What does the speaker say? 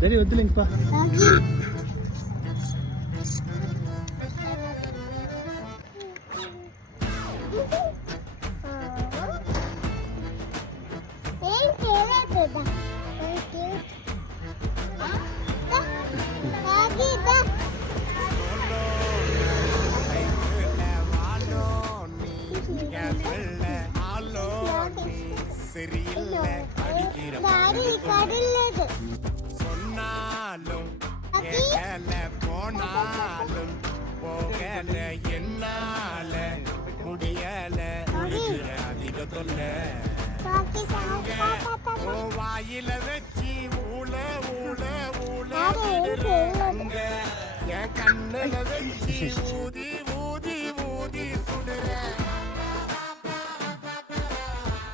சரி வச்சுலிங்கப்பா. சொன்னாலும் போனாலும் போகல என்னால முடியல அதிக தொல்ல வாயில வச்சு ஊழ ஊழ ஊழ என் கண்ணுல வச்சு ஊதி